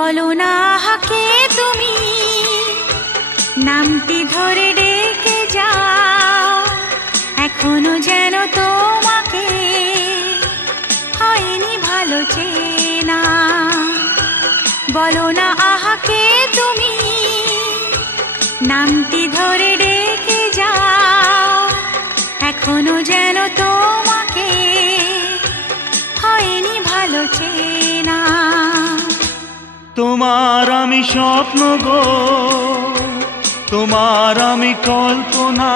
বলো না হাকে তুমি নামটি ধরে ডেকে যাও, এখনো যেন তোমাকে হয়নি ভালো চেনা। বলো না আহাকে তুমি নামটি ধরে ডেকে যাও, এখনো যেন তোমাকে হয়নি ভালো চেনা। তোমার আমি স্বপ্ন গো, তোমার আমি কল্পনা,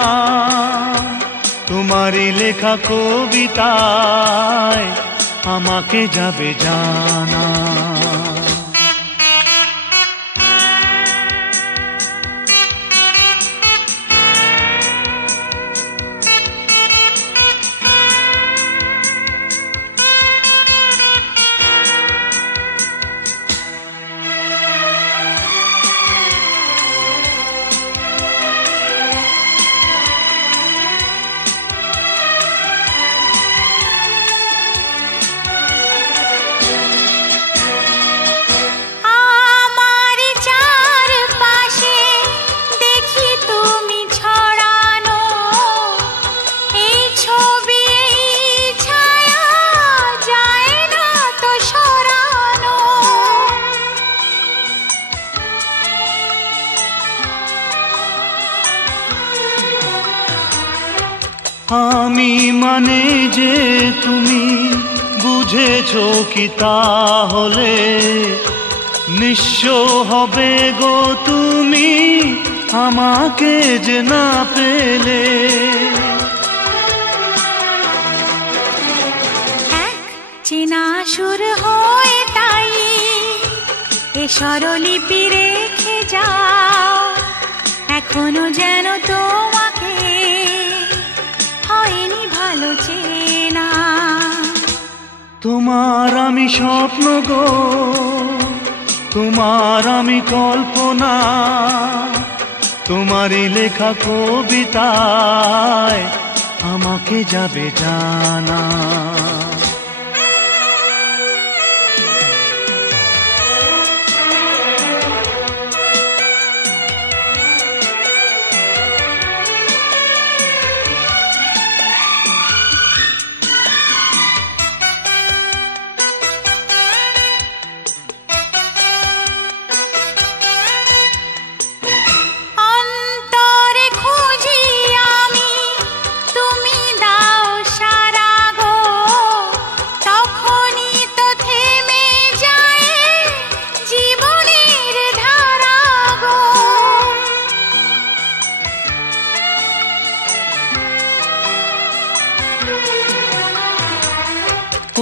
তোমারই লেখা কবিতায় আমাকে যাবে জানা। আমি মানে যে তুমি বুঝেছো কি তাহলে নিঃস্ব হবে গো তুমি আমাকে যে না পেলে। এক চেনা সুর হয়ে তাই এ স্বরলিপি রেখে যাও, এখনো যেন তোমাকে হয়নি ভালো চেনা। তোমার আমি স্বপ্ন গো, তোমার আমি কল্পনা, তোমারই লেখা কবিতায় আমাকে যাবে জানা।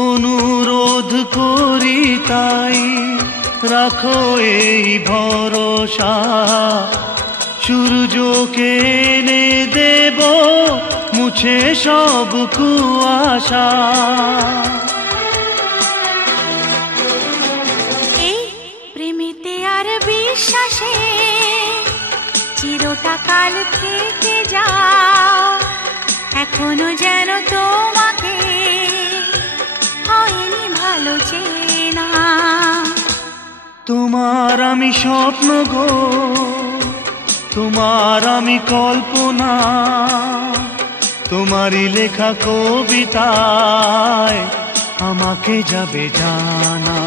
অনুরোধ করি তাই রাখো এই ভরসা, সূর্যকে এনে দেব মুছে সব কুয়াশা। এই প্রেমেতে আর বিশ্বাসে চিরটা কাল থেকে যাও, এখনো যেন তোমাকে হয়নি ভালো চেনা। তোমার আমি স্বপ্ন গো, তোমার আমি কল্পনা, তোমারই লেখা কবিতায় আমাকে যাবে জানা।